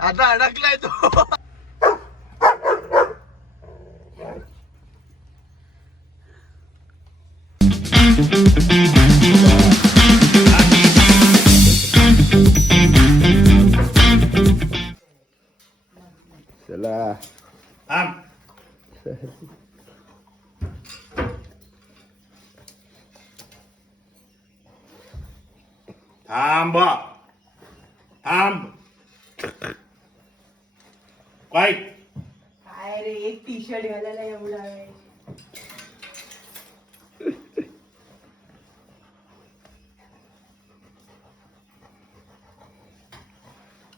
आता अडकलाय तो. चला थांब थांब. काय काय रे, एक टी शर्ट घालायला एवढा वेळ?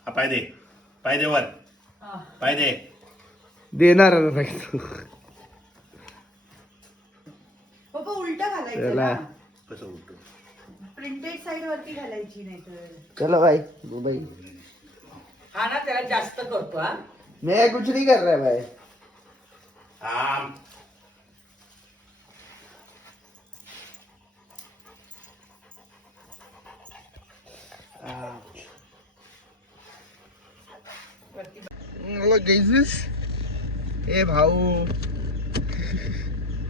पाय दे, पाय दे वर, पाय दे. देणार नाही तू. पप्पा उलटा घालायचं ना. कसं उलटू? प्रिंटेड साईड वरती घालायची नाही तर. चलो भाई. हा ना, त्याला जास्त करतो. हा मैं कुछ नहीं कर रहा भाई. थांब. गैजिस ए भाऊ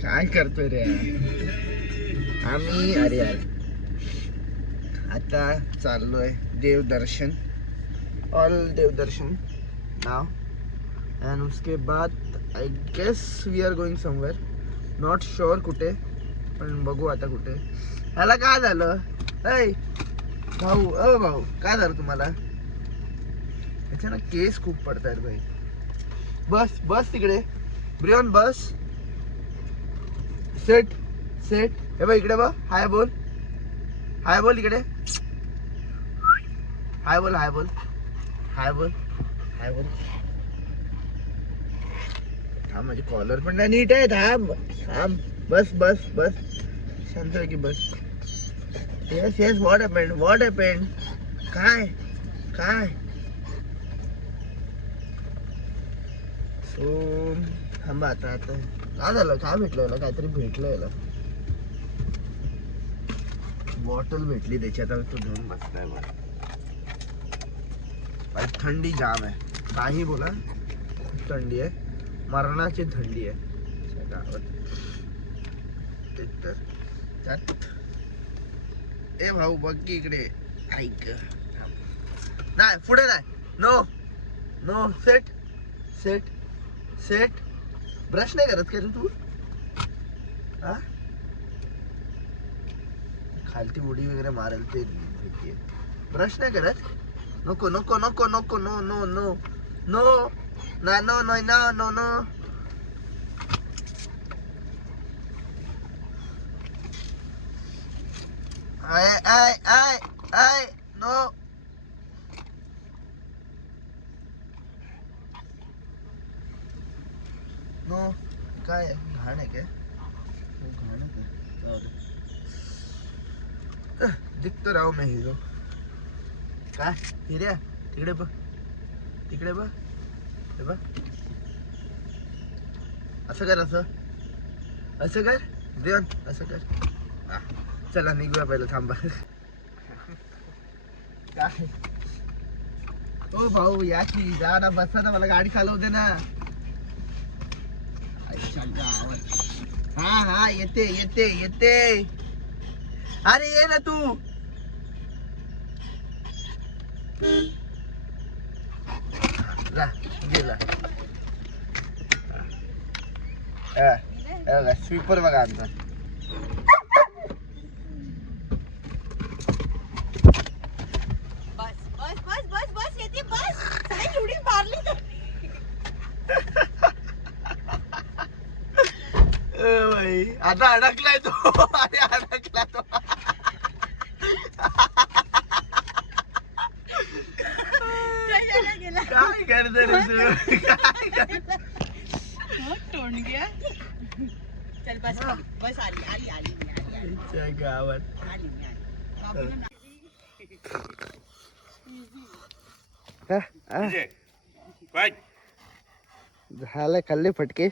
काय करतोय रे आम्ही? अरे यार आता चाललोय देवदर्शन, ऑल देवदर्शन नाव. अँड उसके बाद I guess we are going somewhere, not sure कुठे, पण बघू आता कुठे. ह्याला काय झालं? ऐ भाऊ, भाऊ काय झालं तुम्हाला? त्याच्या ना केस खूप पडतायत भाई. बस बस तिकडे ब्रियन, बस. Set set. हे बघ इकडे, बघ. हाय बोल, हाय बोल इकडे. हाय बोल, हाय बोल, हाय बोल, हाय बोल. थांब, माझी कॉलर पण नाही नीट आहे. थांब थांब. बस बस बस. शांत आहे की बस. Yes yes. What happened? What happened? काय काय? सो थांबा आता. काय झालं? काय भेटलं याला? काहीतरी भेटलं याला. बॉटल भेटली त्याची. आता तो घेऊन बसलाय. मला थंडी जाम आहे. काही बोला, खूप थंडी आहे. मरणाची थंडी आहे गावात. ते तर त्यात. ए भाऊ बघ की इकडे. ऐक, नाही पुढे नाही. No no. Set set set. Brush नाही करत का तू? हा, खालती उडी वगैरे मारेल ते. ब्रश नाही करत? नको नको नको नको. नो नो नो नो ना. No no no no no. आय आय आय आय. नो. नो. काय घाण आहे काय? घाण आहे. दिखतो राव मैं हिरो. काय हिऱ्या? तिकडे बघ, तिकडे बघ. हे बघ, असं कर, असं कर देन, असं कर. चला निघूया पहिलं. थांबा. काय ओ भाऊ, या की जा ना, बसा ना, मला गाडी चालवू दे ना. हा हा, येते येते येते. अरे ये ना तू. गेला. स्वीपर बघा आमचा. बस बस बस बस बस. येते बस. काय उडी मारली तर. आता अडकलाय तो. अरे अडकला तो. काय करतो रे तू? काय करतो? तोंडग्या. चल बस बस. आली आली आली गावात झालं. खाल्ले फटके,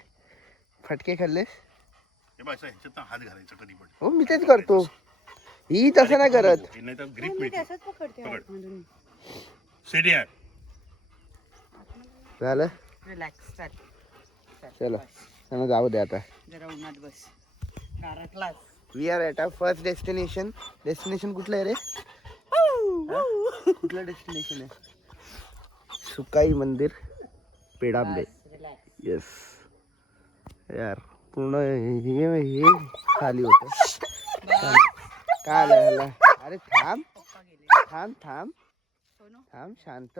फटके खाल्ले. हात घालायचा कधी पण. हो मी तेच करतो. ही तसं नाही करत. नाही तर ग्रिप मिळते. पकडते. सेट यार. झालं रिलॅक्स चल चलो त्यांना जाऊ दे आता. जरा उन्हात बस गारटलाच. We are at our first destination. Destination कुठलं आहे रे? कुठलं डेस्टिनेशन आहे? सुकाई मंदिर पेडांबे. येस यार पूर्ण हे खाली होतं. काय आलं ह्याला? अरे थांब थांब थांब थांब शांत.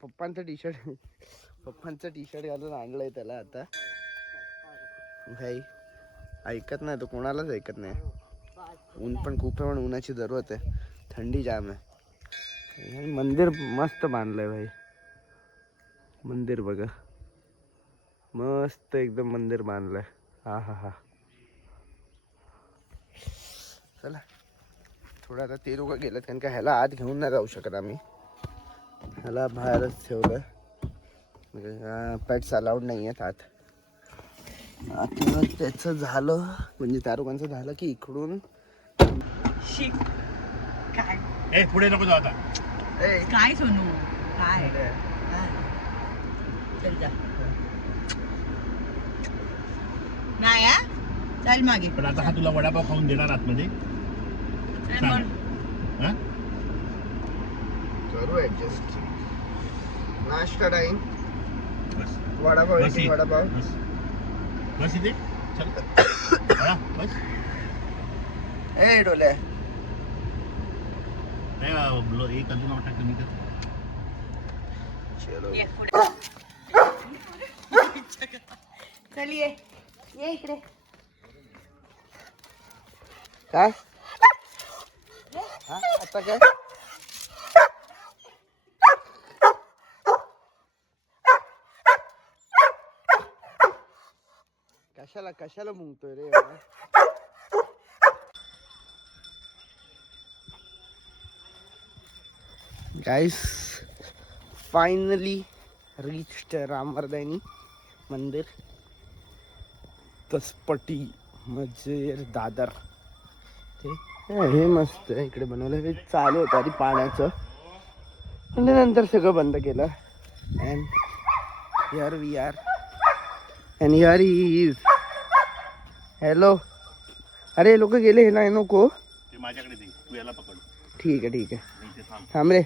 पप्पांचं टी शर्ट घालून आणलंय त्याला आता. भाई ऐकत नाही तो, कोणालाच ऐकत नाही. ऊन पण खूप आहे, पण उन्हाची जरूरत आहे. थंडी जाम आहे. मंदिर मस्त बांधलंय भाई. मंदिर बघा मस्त एकदम मंदिर बांधलंय. हा हा हा. चला थोडं आता ते लोक गेलेत कारण का ह्याला आत घेऊन नाही जाऊ शकत आम्ही. ह्याला बाहेरच ठेवलं. पेट्स अलाउड नाही आहेत आत. आता त्याचं झालं म्हणजे त्या लोकांचं झालं की इकडून शिक काय ए पुढे नको जाऊ आता. काय सोनू काय चल जा नाही हा चल मागे. पण आता हा तुला वडापाव खाऊन देणार आतमध्ये. हा? करू ऍडजस्ट. नाश्ता टाइम. बस वडापाव बस eating इथे. वडापाव. बस इथे चल बडा, बस. ए डोले नाही एक अजून वाटा कमी कर. चलो ये पुढे. चल ये इकडे. काय हा आता काय कशाला मुंगतोय रे? गाइस फाइनली रीच्ड रामवर्धनी मंदिर तसपटी म्हणजे दादर. हे मस्त आहे इकडे बनवलं. हे चालू होतं आधी पाण्याचं पण नंतर सगळं बंद केलं. And here we are and here he is. Hello. अरे लोक गेले. हे नाही नको. ते माझ्याकडे दे, तू याला पकड. ठीक आहे इथे थांब. थांब रे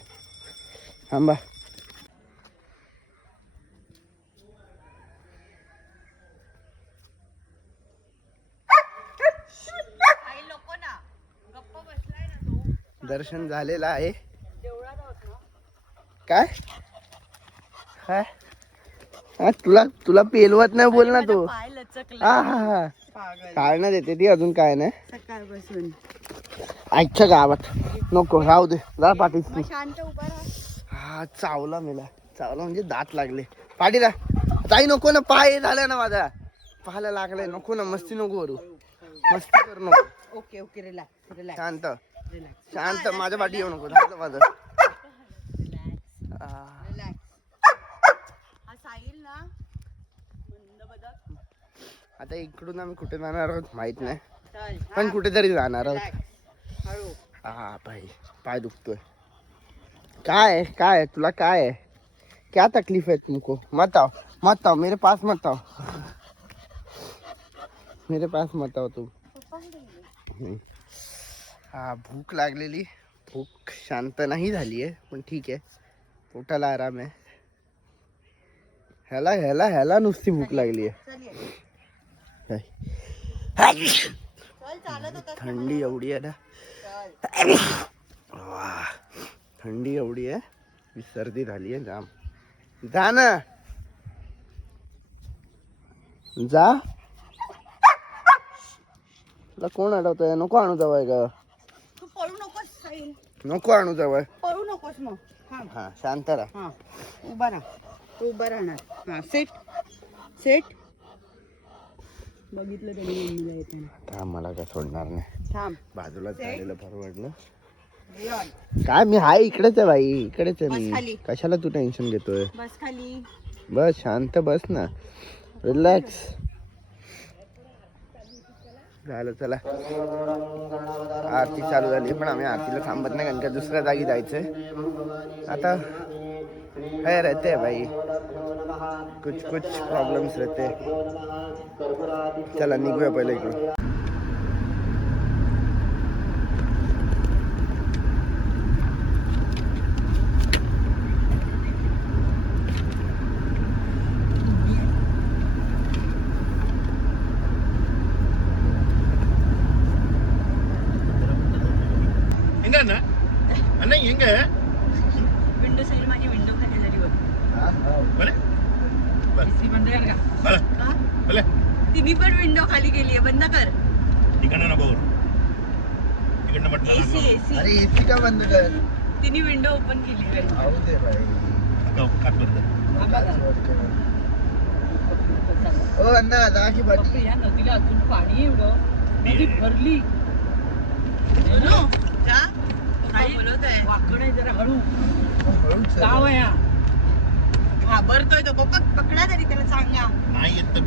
थांबा. काही लोक ना गप्प बसलाय ना तो. दर्शन झालेलं आहे. देवळात आहोत ना. काय काय हा तुला पेलवत नाही बोल ना तू. पाय लचकला. हा हा हा पागल काढण्यात येते ती अजून काय नाही. सकाळपासून आजच्या गावात नको राहू दे. जा पाठीस तू. मग शांत उभा राहा. हा चावला म्हणजे दात लागले. पाठीला ताई नको ना. पाय झाला ना माझा. पाहायला लागलाय. नको ना मस्ती नको करू. मस्ती करू नको. ओके ओके रिलॅक्स रिलॅक्स शांत रिलॅक्स शांत. माझ्या पाठी येऊ नको. झालं माझं. रिलॅक्स. हा साहिल ना मंद बदक. आता इकडून आम्ही कुठे जाणार आहोत माहित नाही चल पण कुठेतरी जाणार आहोत. रिलॅक्स हळू. हा भाई पाय दुखतोय. काय काय तुला काय है? क्या तकलीफ है तुमको? मत आओ मेरे पास मत आओ. मेरे पास मत आओ तुम. हा भूक लागलेली. भूक शांत नाही झाली आहे पण ठीक आहे. पोटाला आराम आहे. ह्याला ह्याला ह्याला नुसती भूक लागली चल ये. आहे. चल चालत होता. थंडी एवढी आहे ना. चल वाह, थंडी एवढी आहे की सर्दी झाली आहे जाम. जा ना जा. तुला कोण अडवतोय? नको आणू जवळ ग. तू पळू नकोस साहिल. नको आणू जवळ. पळू नकोस मग. थांब. हा शांत राहा. हा उभा राहा. तू उभा राहणार. हा सेट सेट. बघितलं त्यांनी मम्मीला येताना. थांब मला काय सोडणार नाही. थांब. बाजूला झालेलं परवडलं. रियान काय मी हाय इकडेच आहे बाई. इकडेच आहे बस खाली. मी. कशाला तू टेन्शन घेतोय? बस खाली. बस शांत बस ना. रिलॅक्स. झालं चला. आरती चालू झाली पण आम्ही आरतीला थांबत नाही कारण का दुसऱ्या जागी जायचंय. आता काय रहते भाई. कुछ प्रॉब्लेम्स रहते. चला निघूया पहिले इकडून. எங்கண்ணா அண்ணா எங்க विंडो साईड माझी विंडो खाली झाली बघ. बरे एसी बंद कर का? बरं हा? बले तिने पण विंडो खाली केली आहे, बंद कर. तिकडनं नको तिकडनं म्हटलं एसी एसी अरे एसी का बंद कर. तिने विंडो ओपन केली आहे. आऊ दे भाई. ओ अण्णा दहा की बाटी. या नदीला अजून पाणी एवढं नदी भरली. का? काय बोलत आहे? वाकड आहे जरा हळू. गाव आहे हा. घाबरतोय तो. पकडा तरी त्याला सांगा. नाही येत तर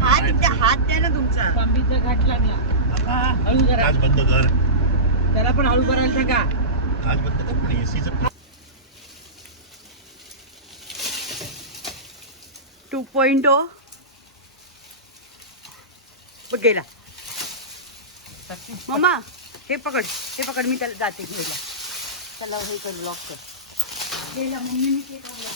हात द्या ना तुमचा. तांबीचा घाट लागला. हळू जरा. आज बंद कर. त्याला पण हळू करायला सांगा. आज बंद कर पण एसीचं 2.0 बघ गेला. मम्मा हे पकड मी त्याला जाते घ्यायला. त्याला हे कर लॉक कर. गेला मम्मीने ते काढलं.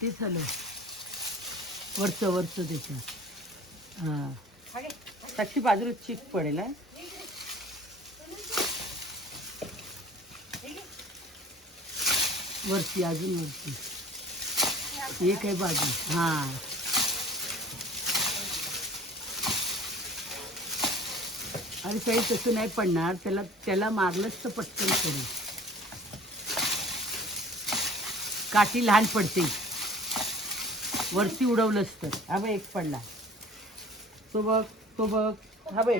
ते झालं वरचं त्याच्या. हां साक्षी बाजूला चीक पडेल. वरती अजून वरती एक आहे बाजू. हां अरे काही तसं नाही पडणार. त्याला मारलंच तर पटकन पडेल. काठी लहान पडते. वरती उडवलंच तर. हा बघ एक पडला. तो बघ हा बघ हा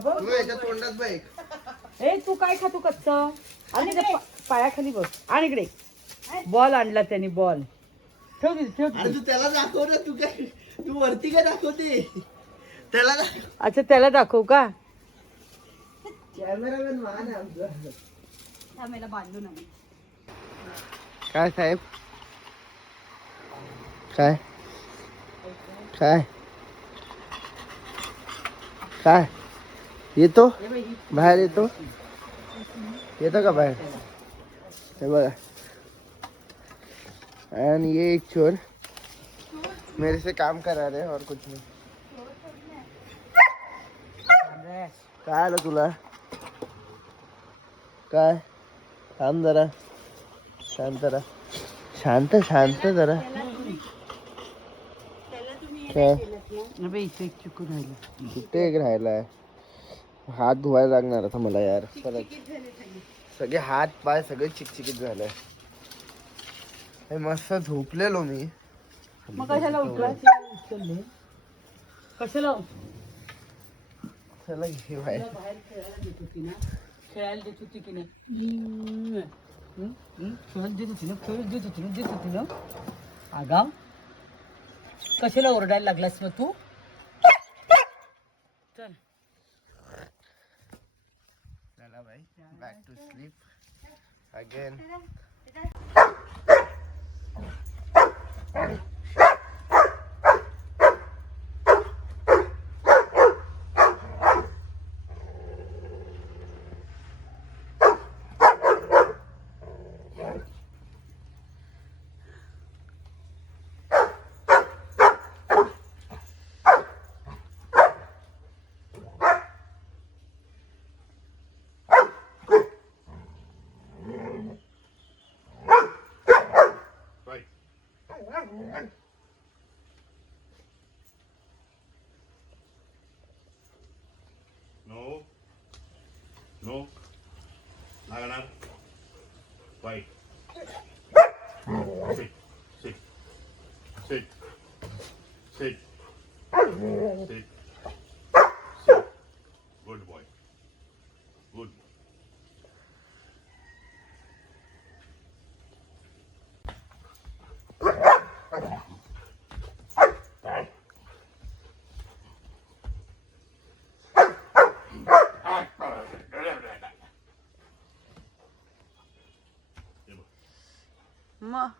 बघ तोंडात बाईक. ए तू काय खातो कच्च? आणि पायाखाली बघ. आणि इकडे बॉल आणला त्याने. बॉल ठेव अरे तू त्याला दाखव ना. तू वरती काय दाखवते त्याला. अच्छा त्याला दाखवू का? कॅमेरामॅन मान आहे आमचा. थांबायला बांधून आम्ही. काय साहेब काय येतो बाहेर. येतो का बाहेर? हे बघा. आणि ये एक चोर मेरे से काम करा रहे और कुछ नहीं. काय आलं तुला? काय? थांब जरा. शांत जरा. शांत जरा. काय इथे एक चुकून राहिलं. कुठे एक राहिलाय? हात धुवायला लागणार आता मला यार. सगळे हात पाय सगळे चिकचिकीत झालंय. मस्त झोपलेलो मी. मग कशाला उठला? कशाला चला घे बाहेर. खेळायला देत होती की नाही? खेळायला देत होती ना. आगाव कशाला ओरडायला लागलास मग तू? चल चला बाई. Back to sleep again. नो लागणार. वाईट. Sit. Good boy. Good. मग